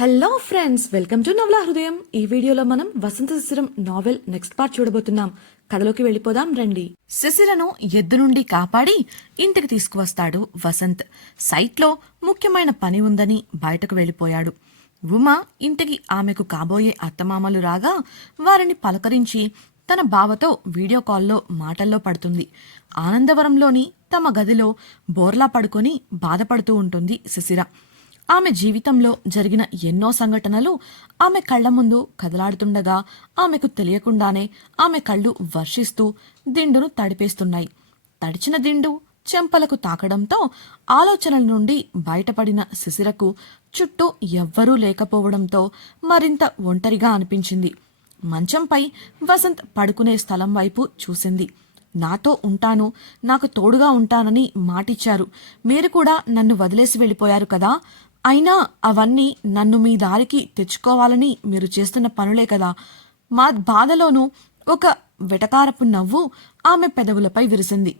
Hello friends, welcome to నవలా హృదయం. ఈ వీడియోలో మనం వసంత శిశిరం నావెల్ నెక్స్ట్ పార్ట్ చూడబోతున్నాం. కథలోకి వెళ్ళిపోదాం రండి. శిశిరను ఎద్దు నుండి కాపాడి ఇంటికి తీసుకువస్తాడు వసంత్. సైట్లో ముఖ్యమైన పని ఉందని బయటకు వెళ్ళిపోయాడు. ఉమా ఇంటికి ఆమెకు కాబోయే అత్తమామలు రాగా వారిని పలకరించి తన బావతో వీడియో కాల్లో మాటల్లో పడుతుంది. ఆనందవరంలోని తమ గదిలో బోర్లా పడుకొని బాధపడుతూ ఉంటుంది శిశిర. ఆమె జీవితంలో జరిగిన ఎన్నో సంఘటనలు ఆమె కళ్ల ముందు కదలాడుతుండగా ఆమెకు తెలియకుండానే ఆమె కళ్ళు వర్షిస్తూ దిండును తడిపేస్తున్నాయి. తడిచిన దిండు చెంపలకు తాకడంతో ఆలోచనల నుండి బయటపడిన శిశిరకు చుట్టూ ఎవ్వరూ లేకపోవడంతో మరింత ఒంటరిగా అనిపించింది. మంచంపై వసంత్ పడుకునే స్థలం వైపు చూసింది. నాతో ఉంటాను, నాకు తోడుగా ఉంటానని మాటిచ్చారు. మీరు కూడా నన్ను వదిలేసి వెళ్ళిపోయారు కదా. అయినా అవన్నీ నన్ను మీ దారికి తెచ్చుకోవాలని మీరు చేస్తున్న పనులే కదా. మా బాధలోనూ ఒక వెటకారపు నవ్వు ఆమె పెదవులపై విరిసింది.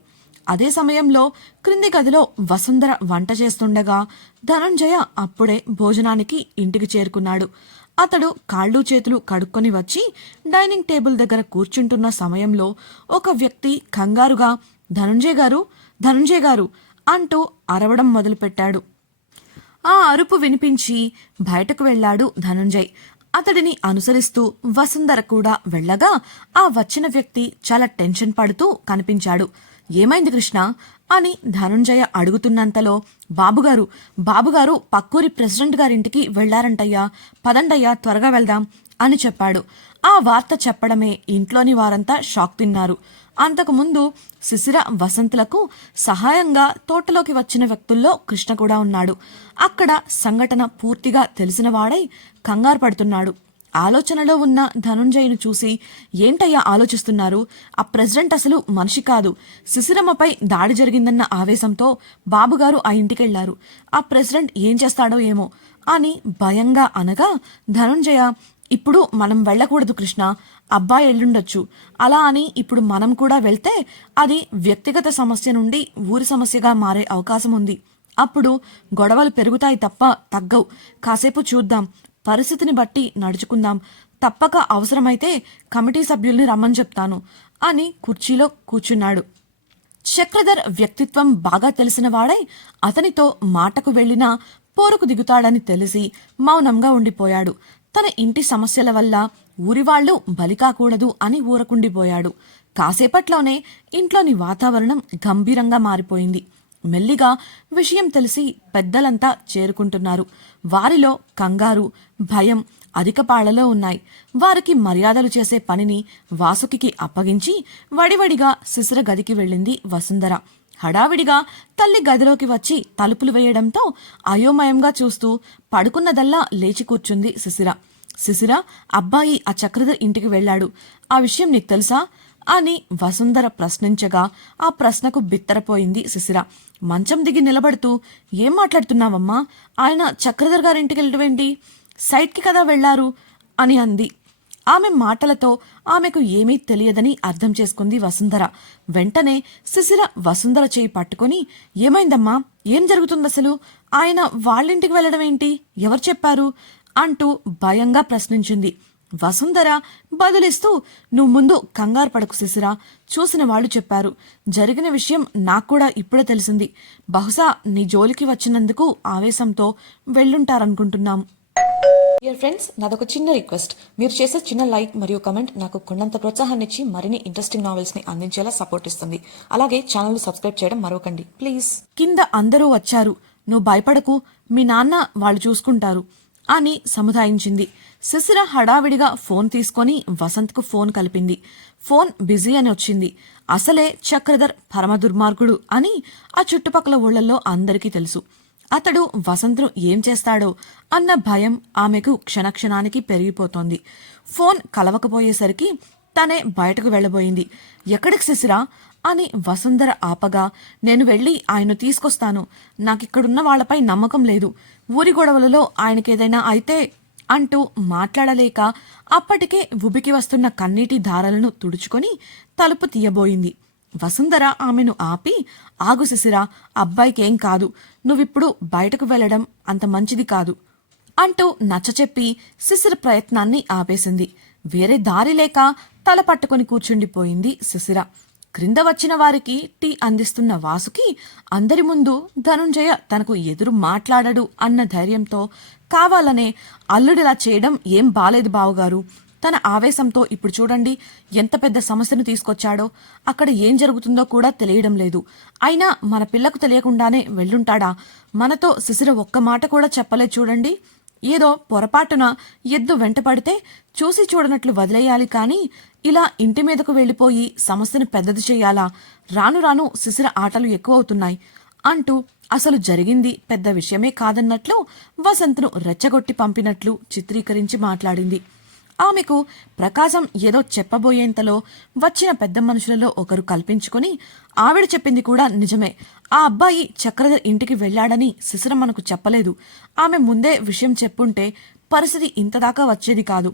అదే సమయంలో క్రింది గదిలో వసుంధర వంట చేస్తుండగా ధనంజయ అప్పుడే భోజనానికి ఇంటికి చేరుకున్నాడు. అతడు కాళ్ళు చేతులు కడుక్కొని వచ్చి డైనింగ్ టేబుల్ దగ్గర కూర్చుంటున్న సమయంలో ఒక వ్యక్తి కంగారుగా ధనంజయ్ గారు అంటూ అరవడం మొదలుపెట్టాడు. ఆ అరుపు వినిపించి బయటకు వెళ్లాడు ధనంజయ్. అతడిని అనుసరిస్తూ వసుంధర కూడా వెళ్లగా ఆ వచ్చిన వ్యక్తి చాలా టెన్షన్ పడుతూ కనిపించాడు. ఏమైంది కృష్ణ అని ధనంజయ అడుగుతున్నంతలో బాబుగారు పక్కూరి ప్రెసిడెంట్ గారింటికి వెళ్లారంటయ్యా, పదండయ్యా త్వరగా వెళ్దాం అని చెప్పాడు. ఆ వార్త చెప్పడమే ఇంట్లోని వారంతా షాక్ తిన్నారు. అంతకుముందు శిశిర వసంతులకు సహాయంగా తోటలోకి వచ్చిన వ్యక్తుల్లో కృష్ణ కూడా ఉన్నాడు. అక్కడ సంఘటన పూర్తిగా తెలిసినవాడై కంగారు పడుతున్నాడు. ఆలోచనలో ఉన్న ధనుంజయను చూసి, ఏంటయ్యా ఆలోచిస్తున్నారు? ఆ ప్రెసిడెంట్ అసలు మనిషి కాదు. శిశిరమ్మపై దాడి జరిగిందన్న ఆవేశంతో బాబుగారు ఆ ఇంటికెళ్లారు. ఆ ప్రెసిడెంట్ ఏం చేస్తాడో ఏమో అని భయంగా అనగా ధనుంజయ, ఇప్పుడు మనం వెళ్ళకూడదు కృష్ణ, అబ్బాయి ఎల్లుండొచ్చు. అలా అని ఇప్పుడు మనం కూడా వెళ్తే అది వ్యక్తిగత సమస్య నుండి ఊరి సమస్యగా మారే అవకాశం ఉంది. అప్పుడు గొడవలు పెరుగుతాయి తప్ప తగ్గవు. కాసేపు చూద్దాం, పరిస్థితిని బట్టి నడుచుకుందాం. తప్పక అవసరమైతే కమిటీ సభ్యుల్ని రమ్మని చెప్తాను అని కుర్చీలో కూర్చున్నాడు. చక్రధర్ వ్యక్తిత్వం బాగా తెలిసిన వాడై అతనితో మాటకు వెళ్లినా పోరుకు దిగుతాడని తెలిసి మౌనంగా ఉండిపోయాడు. తన ఇంటి సమస్యల వల్ల ఊరివాళ్లు బలికాకూడదు అని ఊరకుండిపోయాడు. కాసేపట్లోనే ఇంట్లోని వాతావరణం గంభీరంగా మారిపోయింది. మెల్లిగా విషయం తెలిసి పెద్దలంతా చేరుకుంటున్నారు. వారిలో కంగారు, భయం అధికపాళ్లలో ఉన్నాయి. వారికి మర్యాదలు చేసే పనిని వాసుకి అప్పగించి వడివడిగా శిశిర గదికి వెళ్ళింది వసుంధర. హడావిడిగా తల్లి గదిలోకి వచ్చి తలుపులు వేయడంతో అయోమయంగా చూస్తూ పడుకున్నదల్లా లేచి కూర్చుంది శిశిర, అబ్బాయి ఆ చక్రధర్ ఇంటికి వెళ్లాడు. ఆ విషయం నీకు తెలుసా అని వసుంధర ప్రశ్నించగా ఆ ప్రశ్నకు బిత్తరపోయింది శిశిర. మంచం దిగి నిలబడుతూ, ఏం మాట్లాడుతున్నావమ్మా? ఆయన చక్రధర్ గారింటికి వెళ్ళటమేంటి? సైట్కి కదా వెళ్లారు అని అంది. ఆమె మాటలతో ఆమెకు ఏమీ తెలియదని అర్థం చేసుకుంది వసుంధర. వెంటనే శిశిర వసుంధర చేయి పట్టుకుని, ఏమైందమ్మా? ఏం జరుగుతుందసలు? ఆయన వాళ్ళింటికి వెళ్లడం ఏంటి? ఎవరు చెప్పారు అంటూ భయంగా ప్రశ్నించింది. వసుంధర బదులిస్తూ, నువ్వు ముందు కంగారు పడకు శిశిర, చూసిన వాళ్ళు చెప్పారు. జరిగిన విషయం నాకు కూడా ఇప్పుడే తెలిసింది. బహుశా నీ జోలికి వచ్చినందుకు ఆవేశంతో వెళ్ళుంటారనుకుంటున్నాం. డియర్ ఫ్రెండ్స్, నాదొక చిన్న రిక్వెస్ట్. మీరు చేసే చిన్న లైక్ మరియు కమెంట్ నాకు కొండంత ప్రోత్సాహాన్ని ఇచ్చి మరిన్ని ఇంట్రెస్టింగ్ నావెల్స్ ని అందించేలా సపోర్ట్ ఇస్తుంది. అలాగే ఛానల్ సబ్స్క్రైబ్ చేయడం మరవకండి ప్లీజ్. కింద అందరూ వచ్చారు, నువ్వు భయపడకు, మీ నాన్న వాళ్ళు చూసుకుంటారు అని సముదాయించింది. శిశిర హడావిడిగా ఫోన్ తీసుకొని వసంత్కు ఫోన్ కలిపింది. ఫోన్ బిజీ అని వచ్చింది. అసలే చక్రధర్ పరమ దుర్మార్గుడు అని ఆ చుట్టుపక్కల ఊళ్లలో అందరికీ తెలుసు. అతడు వసంత్ను ఏం చేస్తాడో అన్న భయం ఆమెకు క్షణక్షణానికి పెరిగిపోతోంది. ఫోన్ కలవకపోయేసరికి తనే బయటకు వెళ్లబోయింది. ఎక్కడికి శిశిరా అని వసుంధర ఆపగా, నేను వెళ్లి ఆయన్ను తీసుకొస్తాను. నాకిక్కడున్న వాళ్లపై నమ్మకం లేదు. ఊరి గొడవలలో ఆయనకేదైనా అయితే అంటూ మాట్లాడలేక అప్పటికే ఉబికి వస్తున్న కన్నీటి ధారలను తుడుచుకొని తలుపు తీయబోయింది. వసుంధర ఆమెను ఆపి, ఆగు శిశిర, అబ్బాయికేం కాదు. నువ్విప్పుడు బయటకు వెళ్లడం అంత మంచిది కాదు. అంటూ నచ్చచెప్పి శిశిర ప్రయత్నాన్ని ఆపేసింది. వేరే దారి లేక తల పట్టుకొని కూర్చుండిపోయింది శిశిర. క్రింద వచ్చిన వారికి టీ అందిస్తున్న వాసుకి అందరి ముందు ధనుంజయ తనకు ఎదురు మాట్లాడడు అన్న ధైర్యంతో కావాలనే అల్లుడిలా చేయడం ఏం బాలేదు బావగారు. తన ఆవేశంతో ఇప్పుడు చూడండి ఎంత పెద్ద సమస్యను తీసుకొచ్చాడో. అక్కడ ఏం జరుగుతుందో కూడా తెలియడం లేదు. అయినా మన పిల్లకు తెలియకుండానే వెళ్ళుంటాడా? మనతో శిశిర ఒక్క మాట కూడా చెప్పలేదు చూడండి. ఏదో పొరపాటున ఎద్దు వెంటపడితే చూసి చూడనట్లు వదిలేయాలి కానీ ఇలా ఇంటి మీదకు వెళ్ళిపోయి సమస్యను పెద్దది చెయ్యాలా? రాను రాను శిశిర ఆటలు ఎక్కువవుతున్నాయి అంటూ అసలు జరిగింది పెద్ద విషయమే కాదన్నట్లు వసంత్ను రెచ్చగొట్టి పంపినట్లు చిత్రీకరించి మాట్లాడింది. ఆమెకు ప్రకాశం ఏదో చెప్పబోయేంతలో వచ్చిన పెద్ద మనుషులలో ఒకరు కల్పించుకుని ఆవిడ చెప్పింది కూడా నిజమే. ఆ అబ్బాయి చక్రధర్ ఇంటికి వెళ్లాడని శిశిర మనకు చెప్పలేదు. ఆమె ముందే విషయం చెప్పుంటే పరిస్థితి ఇంతదాకా వచ్చేది కాదు.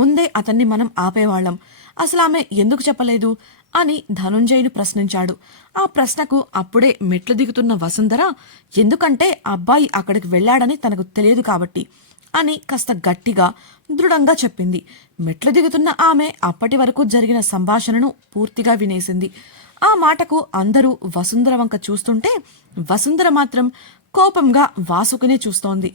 ముందే అతన్ని మనం ఆపేవాళ్లం. అసలు ఆమె ఎందుకు చెప్పలేదు అని ధనుంజయుని ప్రశ్నించాడు. ఆ ప్రశ్నకు అప్పుడే మెట్లు దిగుతున్న వసుంధర ఎందుకంటే అబ్బాయి అక్కడికి వెళ్లాడని తనకు తెలియదు కాబట్టి అని కాస్త గట్టిగా దృఢంగా చెప్పింది. మెట్లు దిగుతున్న ఆమె అప్పటి వరకు జరిగిన సంభాషణను పూర్తిగా వినేసింది. ఆ మాటకు అందరూ వసుంధర వంక చూస్తుంటే వసుంధర మాత్రం కోపంగా వాసుకునే చూస్తోంది.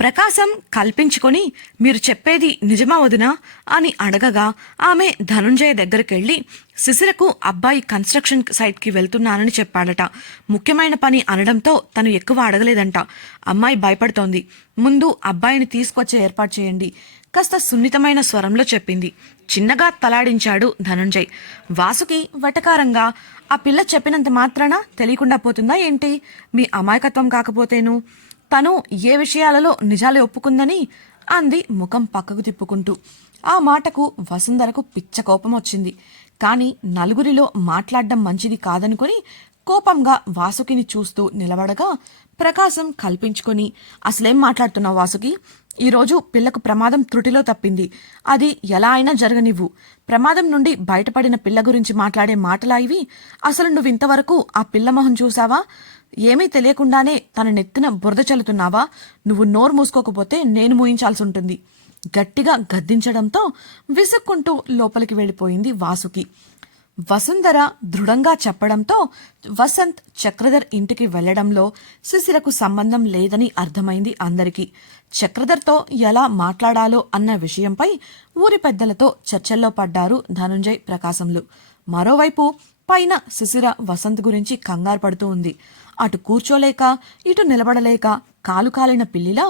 ప్రకాశం కల్పించుకొని మీరు చెప్పేది నిజమా వదినా అని అడగగా ఆమె ధనుంజయ దగ్గరికెళ్ళి శిశిరకు అబ్బాయి కన్స్ట్రక్షన్ సైట్కి వెళ్తున్నానని చెప్పాడట. ముఖ్యమైన పని అనడంతో తను ఎక్కువ అడగలేదంట. అమ్మాయి భయపడుతోంది. ముందు అబ్బాయిని తీసుకొచ్చే ఏర్పాటు చేయండి కాస్త సున్నితమైన స్వరంలో చెప్పింది. చిన్నగా తలాడించాడు ధనుంజయ్. వాసుకి వటకారంగా ఆ పిల్ల చెప్పినంత మాత్రాన తెలియకుండా పోతుందా ఏంటి? మీ అమాయకత్వం కాకపోతేను. తను ఏ విషయాలలో నిజాలే ఒప్పుకుందని అంది ముఖం పక్కకు తిప్పుకుంటూ. ఆ మాటకు వసుంధరకు పిచ్చ కోపం వచ్చింది. కాని నలుగురిలో మాట్లాడడం మంచిది కాదనుకుని కోపంగా వాసుకిని చూస్తూ నిలబడగా ప్రకాశం కల్పించుకొని అసలేం మాట్లాడుతున్నావు వాసుకి? ఈరోజు పిల్లకు ప్రమాదం త్రుటిలో తప్పింది. అది ఎలా అయినా జరగనివ్వు. ప్రమాదం నుండి బయటపడిన పిల్ల గురించి మాట్లాడే మాటలా ఇవి? అసలు నువ్వింతవరకు ఆ పిల్ల మొహం చూసావా? ఏమీ తెలియకుండానే తన నెత్తిన బురద చల్లుతున్నావా? నువ్వు నోరు మూసుకోకపోతే నేను మూయించాల్సి ఉంటుంది. గట్టిగా గద్దించడంతో విసుక్కుంటూ లోపలికి వెళ్ళిపోయింది వాసుకి. వసుంధర దృఢంగా చెప్పడంతో వసంత్ చక్రధర్ ఇంటికి వెళ్లడంలో శిశిరకు సంబంధం లేదని అర్థమైంది అందరికీ. చక్రధర్తో ఎలా మాట్లాడాలో అన్న విషయంపై ఊరి పెద్దలతో చర్చల్లో పడ్డారు ధనుంజయ్, ప్రకాశంలు. మరోవైపు పైన శిశిర వసంత్ గురించి కంగారు పడుతూ ఉంది. అటు కూర్చోలేక ఇటు నిలబడలేక కాలు కాలిన పిల్లిలా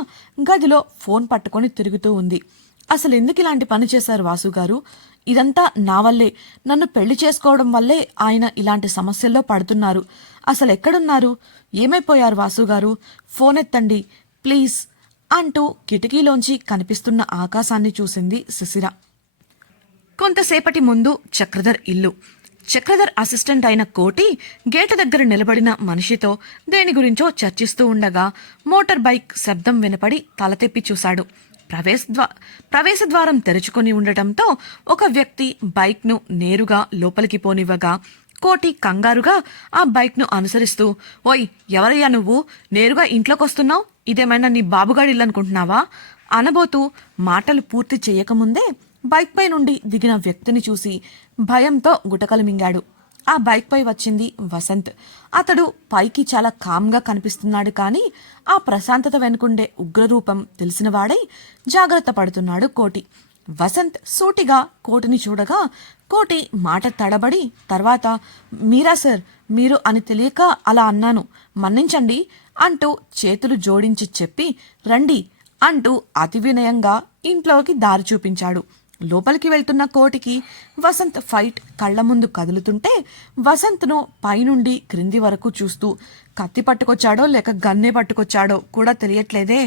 గదిలో ఫోన్ పట్టుకొని తిరుగుతూ ఉంది. అసలెందుకు ఇలాంటి పని చేశారు వాసుగారు? ఇదంతా నా వల్లే. నన్ను పెళ్లి చేసుకోవడం వల్లే ఆయన ఇలాంటి సమస్యల్లో పడుతున్నారు. అసలెక్కడున్నారు? ఏమైపోయారు వాసుగారు? ఫోన్ ఎత్తండి ప్లీజ్ అంటూ కిటికీలోంచి కనిపిస్తున్న ఆకాశాన్ని చూసింది శిశిర. కొంతసేపటి ముందు చక్రధర్ ఇల్లు. చక్రధర్ అసిస్టెంట్ అయిన కోటి గేటు దగ్గర నిలబడిన మనిషితో దేని గురించో చర్చిస్తూ ఉండగా మోటార్ బైక్ శబ్దం వినపడి తల తెప్పి చూశాడు. ప్రవేశద్వారం తెరుచుకొని ఉండటంతో ఒక వ్యక్తి బైక్ను నేరుగా లోపలికి పోనివ్వగా కోటి కంగారుగా ఆ బైక్ను అనుసరిస్తూ, ఓయ్ ఎవరయ్యా నువ్వు? నేరుగా ఇంట్లోకొస్తున్నావు? ఇదేమైనా నీ బాబుగాడి ఇల్లనుకుంటున్నావా? అనబోతూ మాటలు పూర్తి చేయకముందే బైక్ పై నుండి దిగిన వ్యక్తిని చూసి భయంతో గుటకలు మింగాడు. ఆ బైక్ పై వచ్చింది వసంత్. అతడు పైకి చాలా కామ్గా కనిపిస్తున్నాడు కానీ ఆ ప్రశాంతత వెనుకుండే ఉగ్రరూపం తెలిసినవాడై జాగ్రత్త పడుతున్నాడు కోటి. వసంత్ సూటిగా కోటిని చూడగా కోటి మాట తడబడి తర్వాత మీరా సార్, మీరు అని తెలియక అలా అన్నాను, మన్నించండి అంటూ చేతులు జోడించి చెప్పి రండి అంటూ అతి వినయంగా ఇంట్లోకి దారి చూపించాడు. లోపలికి వెళ్తున్న కోటికి వసంత్ ఫైట్ కళ్ల ముందు కదులుతుంటే వసంత్ను పైనుండి క్రింది వరకు చూస్తూ కత్తి పట్టుకొచ్చాడో లేక గన్నే పట్టుకొచ్చాడో కూడా తెలియట్లేదే,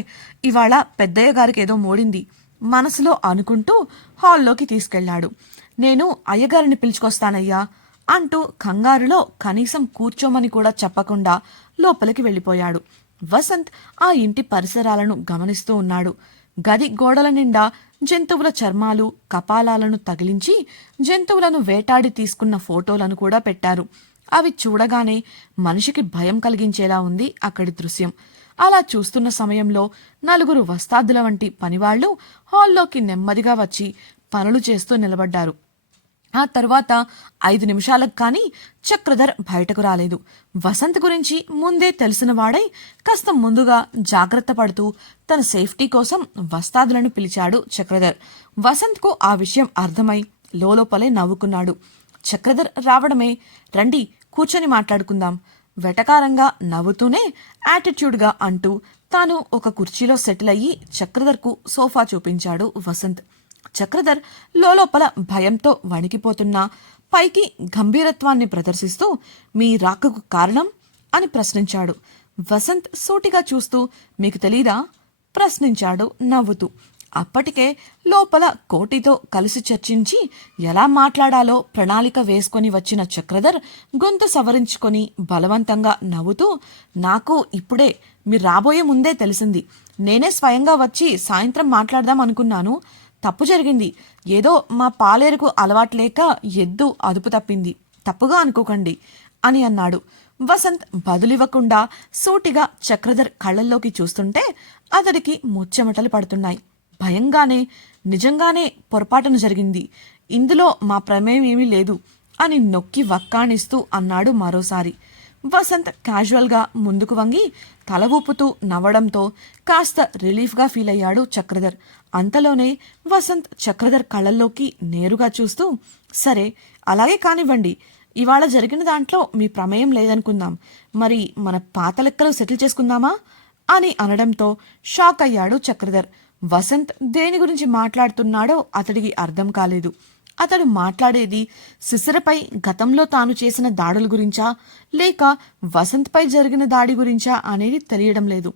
ఇవాళ పెద్దయ్య గారికి ఏదో మోడింది మనసులో అనుకుంటూ హాల్లోకి తీసుకెళ్లాడు. నేను అయ్యగారిని పిలుచుకొస్తానయ్యా అంటూ కంగారులో కనీసం కూర్చోమని కూడా చెప్పకుండా లోపలికి వెళ్ళిపోయాడు. వసంత్ ఆ ఇంటి పరిసరాలను గమనిస్తూ ఉన్నాడు. గది గోడల నిండా జంతువుల చర్మాలు, కపాలాలను తగిలించి జంతువులను వేటాడి తీసుకున్న ఫోటోలను కూడా పెట్టారు. అవి చూడగానే మనిషికి భయం కలిగించేలా ఉంది అక్కడి దృశ్యం. అలా చూస్తున్న సమయంలో నలుగురు వస్తాదుల వంటి పనివాళ్లు హాల్లోకి నెమ్మదిగా వచ్చి పనులు చేస్తూ నిలబడ్డారు. ఆ తర్వాత 5 నిమిషాలకు కానీ చక్రధర్ బయటకు రాలేదు. వసంత్ గురించి ముందే తెలిసిన వాడై కాస్త ముందుగా జాగ్రత్త పడుతూ తన సేఫ్టీ కోసం వస్తాదులను పిలిచాడు చక్రధర్. వసంత్కు ఆ విషయం అర్థమై లోపలే నవ్వుకున్నాడు. చక్రధర్ రావడమే రండి కూర్చొని మాట్లాడుకుందాం వెటకారంగా నవ్వుతూనే యాటిట్యూడ్గా అంటూ తాను ఒక కుర్చీలో సెటిల్ అయ్యి చక్రధర్కు సోఫా చూపించాడు వసంత్. చక్రధర్ లోపల భయంతో వణికిపోతున్నా పైకి గంభీరత్వాన్ని ప్రదర్శిస్తూ మీ రాకకు కారణం అని ప్రశ్నించాడు. వసంత్ సూటిగా చూస్తూ మీకు తెలీదా ప్రశ్నించాడు నవ్వుతూ. అప్పటికే లోపల కోటితో కలిసి చర్చించి ఎలా మాట్లాడాలో ప్రణాళిక వేసుకొని వచ్చిన చక్రధర్ గొంతు సవరించుకొని బలవంతంగా నవ్వుతూ నాకు ఇప్పుడే మీరు రాబోయే ముందే తెలిసింది. నేనే స్వయంగా వచ్చి సాయంత్రం మాట్లాడదాం అనుకున్నాను. తప్పు జరిగింది. ఏదో మా పాలేరుకు అలవాట్లేక ఎద్దు అదుపు తప్పింది. తప్పుగా అనుకోకండి అని అన్నాడు. వసంత్ బదులివ్వకుండా సూటిగా చక్రధర్ కళ్ళల్లోకి చూస్తుంటే అతడికి ముచ్చెమటలు పడుతున్నాయి. భయంగానే నిజంగానే పొరపాటున జరిగింది. ఇందులో మా ప్రమేయం ఏమీ లేదు అని నొక్కి వక్కాణిస్తూ అన్నాడు మరోసారి. వసంత్ క్యాజువల్గా ముందుకు వంగి తల ఊపుతూ నవ్వడంతో కాస్త రిలీఫ్గా ఫీల్ అయ్యాడు చక్రధర్. అంతలోనే వసంత్ చక్రధర్ కళ్ళల్లోకి నేరుగా చూస్తూ సరే అలాగే కానివ్వండి. ఇవాళ జరిగిన దాంట్లో మీ ప్రమేయం లేదనుకుందాం. మరి మన పాత లెక్కలు సెటిల్ చేసుకుందామా అని అనడంతో షాక్ అయ్యాడు చక్రధర్. వసంత్ దేని గురించి మాట్లాడుతున్నాడో అతడికి అర్థం కాలేదు. అతడు మాట్లాడేది సిసిరపై గతంలో తాను చేసిన దాడుల గురించా లేక వసంత్పై జరిగిన దాడి గురించా అనేది తెలియడం లేదు.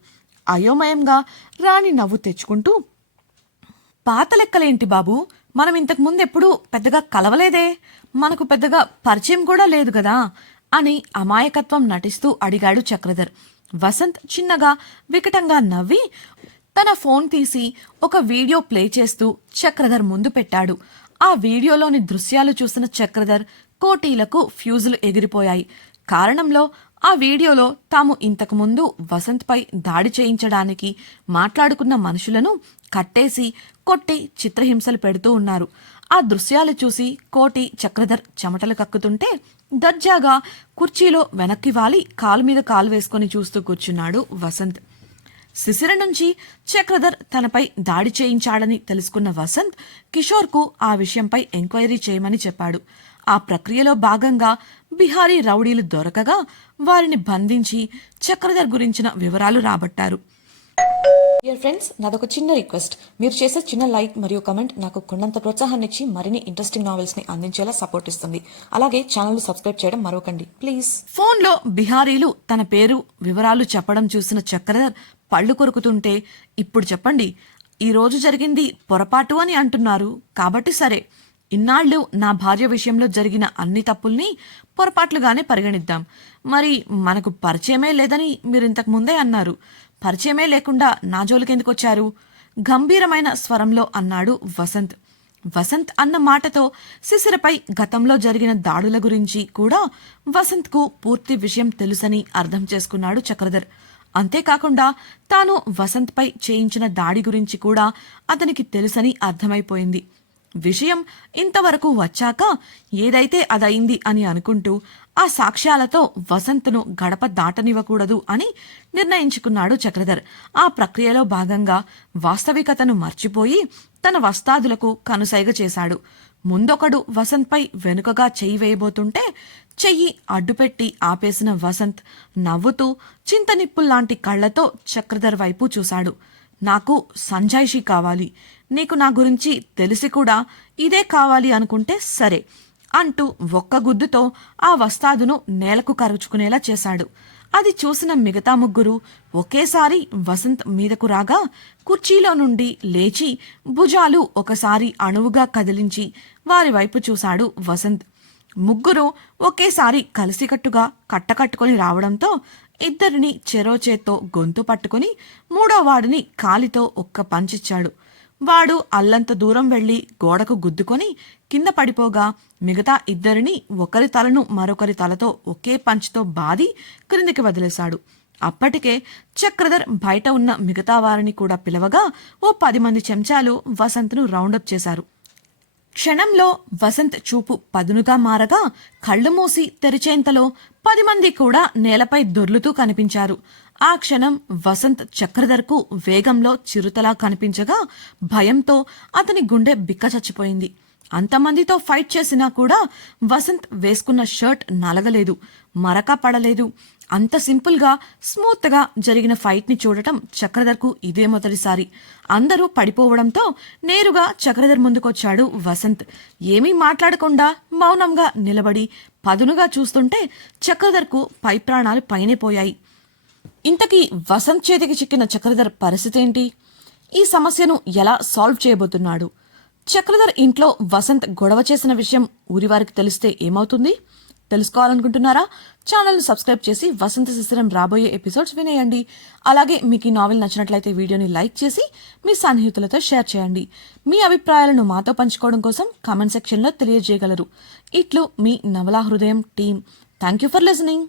అయోమయంగా రాణి నవ్వు తెచ్చుకుంటూ పాత లెక్కలేంటి బాబు, మనం ఇంతకు ముందు ఎప్పుడూ పెద్దగా కలవలేదే, మనకు పెద్దగా పరిచయం కూడా లేదు కదా అని అమాయకత్వం నటిస్తూ అడిగాడు చక్రధర్. వసంత్ చిన్నగా వికటంగా నవ్వి తన ఫోన్ తీసి ఒక వీడియో ప్లే చేస్తూ చక్రధర్ ముందు పెట్టాడు. ఆ వీడియోలోని దృశ్యాలు చూసిన చక్రధర్ కోటీలకు ఫ్యూజులు ఎగిరిపోయాయి. కారణంలో ఆ వీడియోలో తాము ఇంతకుముందు వసంత్పై దాడి చేయించడానికి మాట్లాడుకున్న మనుషులను కట్టేసి కొట్టి చిత్రహింసలు పెడుతూ ఉన్నారు. ఆ దృశ్యాలు చూసి కోటి చక్రధర్ చెమటలు కక్కుతుంటే దర్జాగా కుర్చీలో వెనక్కి వాలి కాలు మీద కాలు వేసుకుని చూస్తూ కూర్చున్నాడు వసంత్. శిశిర నుంచి చక్రధర్ తనపై దాడి చేయించాడని తెలుసుకున్న వసంత్ కిషోర్కు ఆ విషయంపై ఎంక్వైరీ చేయమని చెప్పాడు. ఆ ప్రక్రియలో భాగంగా బిహారీ రౌడీలు దొరకగా వారిని బంధించి చక్రధర్ గురించిన వివరాలు రాబట్టారు. డియర్ ఫ్రెండ్స్, నాదొక చిన్న రిక్వెస్ట్. మీరు చేసే చిన్న లైక్ మరియు కమెంట్ నాకు కొండంత ప్రోత్సాహాన్ని ఇచ్చి మరిన్ని ఇంట్రెస్టింగ్ నావెల్స్ ని అందించేలా సపోర్ట్ ఇస్తుంది. అలాగే ఛానల్ సబ్స్క్రైబ్ చేయడం మరవకండి ప్లీజ్. ఫోన్లో బిహారీలు తన పేరు వివరాలు చెప్పడం చూసిన చక్రధర్ పళ్ళు కొరుకుతుంటే ఇప్పుడు చెప్పండి, ఈ రోజు జరిగింది పొరపాటు అని అంటున్నారు కాబట్టి సరే, ఇన్నాళ్ళు నా భార్య విషయంలో జరిగిన అన్ని తప్పుల్ని పొరపాట్లుగానే పరిగణిద్దాం. మరి మనకు పరిచయమే లేదని మీరు ఇంతకు ముందే అన్నారు. పరిచయమే లేకుండా నా జోలికెందుకొచ్చారు? గంభీరమైన స్వరంలో అన్నాడు వసంత్. వసంత్ అన్న మాటతో శిశిరపై గతంలో జరిగిన దాడుల గురించి కూడా వసంత్కు పూర్తి విషయం తెలుసని అర్థం చేసుకున్నాడు చక్రధర్. అంతేకాకుండా తాను వసంత్పై చేయించిన దాడి గురించి కూడా అతనికి తెలుసని అర్థమైపోయింది. విషయం ఇంతవరకు వచ్చాక ఏదైతే అదయింది అని అనుకుంటూ ఆ సాక్ష్యాలతో వసంత్ను గడప దాటనివ్వకూడదు అని నిర్ణయించుకున్నాడు చక్రధర్. ఆ ప్రక్రియలో భాగంగా వాస్తవికతను మర్చిపోయి తన వస్తాదులకు కనుసైగ చేశాడు. ముందొకడు వసంత్పై వెనుకగా చెయ్యి వేయబోతుంటే చెయ్యి అడ్డుపెట్టి ఆపేసిన వసంత్ నవ్వుతూ చింతనిప్పుల్లాంటి కళ్లతో చక్రధర్ వైపు చూశాడు. నాకు సంజాయిషీ కావాలి, నీకు నా గురించి తెలిసి కూడా ఇదే కావాలి అనుకుంటే సరే అంటూ ఒక్క గుద్దుతో ఆ వస్తాదును నేలకు కరుచుకునేలా చేశాడు. అది చూసిన మిగతా ముగ్గురు ఒకేసారి వసంత్ మీదకు రాగా కుర్చీలో నుండి లేచి భుజాలు ఒకసారి అణువుగా కదిలించి వారి వైపు చూశాడు వసంత్. ముగ్గురు ఒకేసారి కలిసికట్టుగా కట్టకట్టుకుని రావడంతో ఇద్దరిని చెరో చేత్తో గొంతు పట్టుకుని మూడో వాడిని కాలితో ఒక్క పంచిచ్చాడు. వాడు అల్లంత దూరం వెళ్లి గోడకు గుద్దుకొని కింద పడిపోగా మిగతా ఇద్దరిని ఒకరి తలను మరొకరి తలతో ఒకే పంచ్తో బాది క్రిందికి వదిలేశాడు. అప్పటికే చక్రధర్ బయట ఉన్న మిగతా వారిని కూడా పిలవగా ఓ 10 మంది చెంచాలు వసంత్ను రౌండప్ చేశారు. క్షణంలో వసంత్ చూపు పదునుగా మారగా కళ్ళు మూసి తెరిచేంతలో 10 మంది కూడా నేలపై దొర్లుతూ కనిపించారు. ఆ క్షణం వసంత్ చక్రధర్కు వేగంలో చిరుతలా కనిపించగా భయంతో అతని గుండె బిక్కచచ్చిపోయింది. అంతమందితో ఫైట్ చేసినా కూడా వసంత్ వేసుకున్న షర్ట్ నలగలేదు, మరక పడలేదు. అంత సింపుల్గా స్మూత్గా జరిగిన ఫైట్ని చూడటం చక్రధర్కు ఇదే మొదటిసారి. అందరూ పడిపోవడంతో నేరుగా చక్రధర్ ముందుకొచ్చాడు వసంత్. ఏమీ మాట్లాడకుండా మౌనంగా నిలబడి పదునుగా చూస్తుంటే చక్రధర్కు పై ప్రాణాలు పైనే పోయాయి. ఇంతకీ వసంత్ చేతికి చిక్కిన చక్రధర్ పరిస్థితి ఏంటి? ఈ సమస్యను ఎలా సాల్వ్ చేయబోతున్నాడు? చక్రధర్ ఇంట్లో వసంత్ గొడవ చేసిన విషయం ఊరివారికి తెలిస్తే ఏమవుతుంది? తెలుసుకోవాలనుకుంటున్నారా? ఛానల్ను సబ్స్క్రైబ్ చేసి వసంత శిశిరం రాబోయే ఎపిసోడ్స్ వినేయండి. అలాగే మీకు ఈ నావెల్ నచ్చినట్లయితే వీడియోని లైక్ చేసి మీ సన్నిహితులతో షేర్ చేయండి. మీ అభిప్రాయాలను మాతో పంచుకోవడం కోసం కామెంట్ సెక్షన్లో తెలియజేయగలరు. ఇట్లు మీ నవలా హృదయం team. Thank you for listening.